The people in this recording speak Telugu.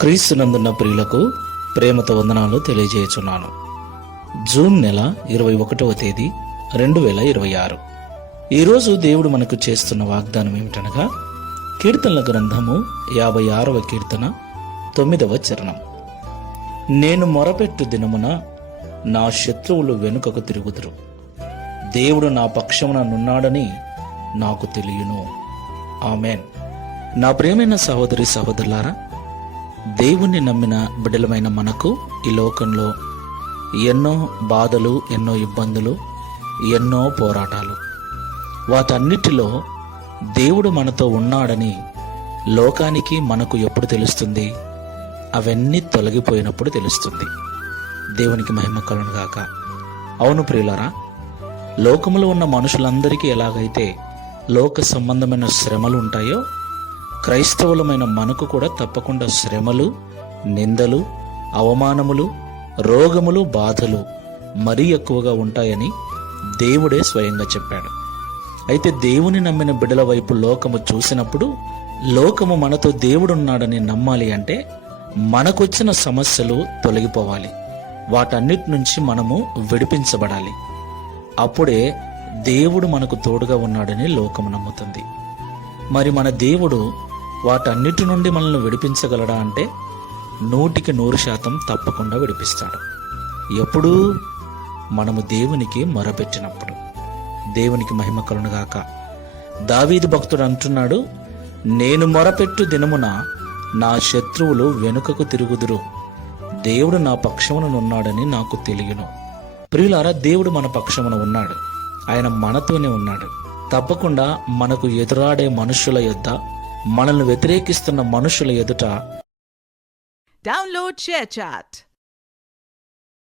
క్రీస్తునందున్న ప్రియులకు ప్రేమతో వందనాలు తెలియజేయుచున్నాను. జూన్ నెల 21వ తేదీ 2026. ఈరోజు దేవుడు మనకు చేస్తున్న వాగ్దానం ఏమిటనగా, కీర్తనల గ్రంథము 56వ కీర్తన 9వ చరణం. నేను మొరపెట్టు దినమున నా శత్రువులు వెనుకకు తిరుగుదురు, దేవుడు నా పక్షమున నున్నాడని నాకు తెలియను. ఆమెన్. నా ప్రియమైన సహోదరి సహోదరులారా, దేవుణ్ణి నమ్మిన బిడ్డలమైన మనకు ఈ లోకంలో ఎన్నో బాధలు, ఎన్నో ఇబ్బందులు, ఎన్నో పోరాటాలు. వాటన్నిటిలో దేవుడు మనతో ఉన్నాడని లోకానికి మనకు ఎప్పుడు తెలుస్తుంది? అవన్నీ తొలగిపోయినప్పుడు తెలుస్తుంది. దేవునికి మహిమ కలుగును గాక. అవును ప్రియులారా, లోకములో ఉన్న మనుషులందరికీ ఎలాగైతే లోక సంబంధమైన శ్రమలు ఉంటాయో, క్రైస్తవులమైన మనకు కూడా తప్పకుండా శ్రమలు, నిందలు, అవమానములు, రోగములు, బాధలు మరీ ఎక్కువగా ఉంటాయని దేవుడే స్వయంగా చెప్పాడు. అయితే దేవుని నమ్మిన బిడ్డల వైపు లోకము చూసినప్పుడు, లోకము మనతో దేవుడున్నాడని నమ్మాలి అంటే మనకొచ్చిన సమస్యలు తొలగిపోవాలి, వాటన్నిటి నుంచి మనము విడిపించబడాలి. అప్పుడే దేవుడు మనకు తోడుగా ఉన్నాడని లోకము నమ్ముతుంది. మరి మన దేవుడు వాటన్నిటి నుండి మనల్ని విడిపించగలడా అంటే 100% తప్పకుండా విడిపిస్తాడు. ఎప్పుడు? మనము దేవునికి మొరపెట్టినప్పుడు. దేవునికి మహిమ కలుగునుగాక. దావీదు భక్తుడు అంటున్నాడు, నేను మొరపెట్టు దినమున నా శత్రువులు వెనుకకు తిరుగుదురు, దేవుడు నా పక్షమున ఉన్నాడని నాకు తెలియను. ప్రియులారా, దేవుడు మన పక్షమున ఉన్నాడు. ఆయన మనతోనే ఉన్నాడు. తప్పకుండా మనకు ఎదురాడే మనుషుల యొద్ద, మనల్ని వ్యతిరేకిస్తున్న మనుషుల ఎదుట Download ShareChat.